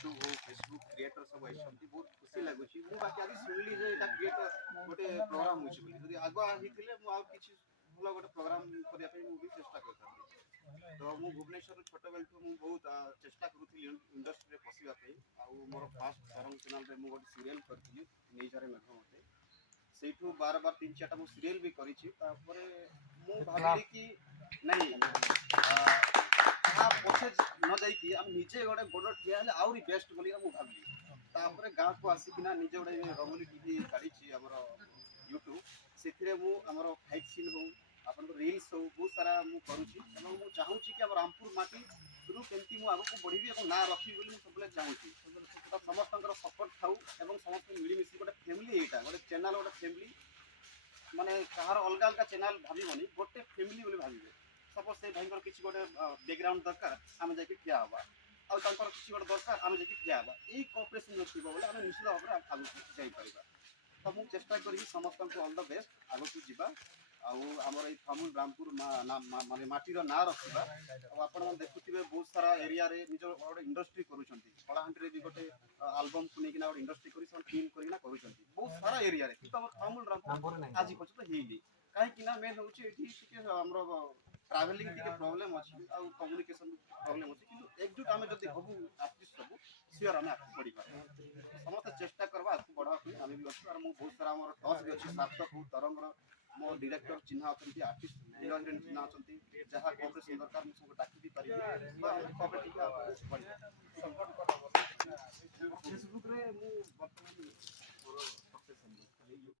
यूट्यूब हो Facebook creator सब आइसंती बहुत खुशी लागुची मु बाकी आदि सुनली जे एटा क्रिएटर गोटे प्रोग्राम होची बोली जदी आगो हिथिले मु आ किछि भलो गोटे प्रोग्राम करिया पे मु भी चेष्टा करथांती तो मु भुवनेश्वर छोट बेल तो मु बहुत चेष्टा करूथि इंडस्ट्री रे पसिबा पे आ मोर फास्ट सरंग चैनल रे मु गोटे सीरियल करथिली नेइजारे मेघ मते ସେଇଠୁ ବାର ବାର ତିନି ଚାରିଟା ମୁଁ ସିରିଏଲ ବି କରିଛି ତାପରେ ମୁଁ ଭାବିଲି କି ନାଇଁ ତା ପଛେ ନ ଯାଇକି ଆମେ ନିଜେ ଗୋଟେ ବଡ଼ ଠିଆ ହେଲେ ଆହୁରି ବେଷ୍ଟ ବୋଲି ମୁଁ ଭାବିଲି ତାପରେ ଗାଁକୁ ଆସିକିନା ନିଜେ ଗୋଟେ ରଙ୍ଗୋଲି ଟିଭି କାଢ଼ିଛି ଆମର ୟୁଟ୍ୟୁବ ସେଥିରେ ମୁଁ ଆମର ଫାଇଟ୍ ସିନ୍ ହଉ ଆପଣଙ୍କ ରିଲ୍ସ ହଉ ବହୁତ ସାରା ମୁଁ କରୁଛି ଏବଂ ମୁଁ ଚାହୁଁଛି କି ଆମ ରାମପୁର ମାଟିରୁ କେମିତି ମୁଁ ଆଗକୁ ବଢ଼ିବି ଏବଂ ନାଁ ରଖିବି ବୋଲି ମୁଁ ସବୁବେଳେ ଚାହୁଁଛି ତ ସମସ୍ତଙ୍କର ସପୋର୍ଟ ଥାଉ ଏବଂ ସମସ୍ତେ ମିଳିମିଶି ଗୋଟେ ଫ୍ୟାମିଲି ଏଇଟା ଗୋଟେ ଚ୍ୟାନେଲ ଗୋଟେ ଫ୍ୟାମିଲି ମାନେ କାହାର ଅଲଗା ଅଲଗା ଚ୍ୟାନେଲ ଭାବିବନି ଗୋଟେ ଫ୍ୟାମିଲି ବୋଲି ଭାବିବେ ସପୋଜ ସେ ଭାଇଙ୍କର କିଛି ଗୋଟେ ବ୍ୟାକଗ୍ରାଉଣ୍ଡ ଦରକାର ଆମେ ଯାଇକି ଠିଆ ହେବା ଆଉ ତାଙ୍କର କିଛି ଗୋଟେ ଦରକାର ଆମେ ଯାଇକି ଠିଆ ହେବା ଏଇ କୋଅପରେସନ ଥିବ ବୋଲେ ଆମେ ନିଶ୍ଚିତ ଭାବରେ ଆଗକୁ ଯାଇପାରିବା ତ ମୁଁ ଚେଷ୍ଟା କରିବି ସମସ୍ତଙ୍କୁ ଅଲ୍ ଦ ବେଷ୍ଟ ଆଗକୁ ଯିବା ଆଉ ଆମର ଏଇ ଫାମୁଲ ରାମପୁର ମାନେ ମାଟିର ନାଁ ରଖିବା ଆଉ ଆପଣମାନେ ଦେଖୁଥିବେ ବହୁତ ସାରା ଏରିଆରେ ନିଜ ଗୋଟେ ଇଣ୍ଡଷ୍ଟ୍ରି କରୁଛନ୍ତି କଳାହାଣ୍ଡିରେ ବି ଗୋଟେ ଆଲବମ୍କୁ ନେଇକିନା ଗୋଟେ ଇଣ୍ଡଷ୍ଟ୍ରି କରି ସେମାନେ ଫିଲ୍ମ କରିକିନା କରୁଛନ୍ତି ବହୁତ ସାରା ଏରିଆରେ କିନ୍ତୁ ଆମର ଫାମୁଲ ରାମପୁର ଆଜି ପର୍ଯ୍ୟନ୍ତ ହେଇନି କାହିଁକିନା ମେନ୍ ହେଉଛି ଏଠି ଟିକେ ଆମର ଟ୍ରାଭେଲିଂ ଟିକେ ପ୍ରୋବ୍ଲେମ୍ ଅଛି ଆଉ କମ୍ୟୁନିକେସନ୍ ପ୍ରୋବ୍ଲେମ୍ ଅଛି କିନ୍ତୁ ଏକଜୁଟ ଆମେ ଯଦି ହବୁ ଆର୍ଟିଷ୍ଟ ସବୁ ସିଓର ଆମେ ଆଗକୁ ବଢ଼ିପାରିବା ସମସ୍ତେ ଚେଷ୍ଟା କରିବା ଆଗକୁ ବଢ଼ିବା ପାଇଁ ଆମେ ବି ଅଛୁ ଆଉ ମୁଁ ବହୁତ ସାରା ଆମର ଟଚ୍ ବି ଅଛି ସାର୍ଥକ ତରଙ୍ଗର ମୋ ଡିରେକ୍ଟର ଚିହ୍ନା ଅଛନ୍ତି ଆର୍ଟିଷ୍ଟ ହିରୋ ହିରୋଇନ୍ ଚିହ୍ନା ଅଛନ୍ତି ଯାହା କୋଅପରେସନ୍ ଦରକାର ମୁଁ ସବୁ ଡାକି ବି ପାରିବି ତ ଆମେ କୋଅପରେଟିଭ୍ ଆଗକୁ ବଢ଼ିବା ଫେସବୁକ୍ରେ ମୁଁ ବର୍ତ୍ତମାନ ମୋର ସକ୍ସେସ୍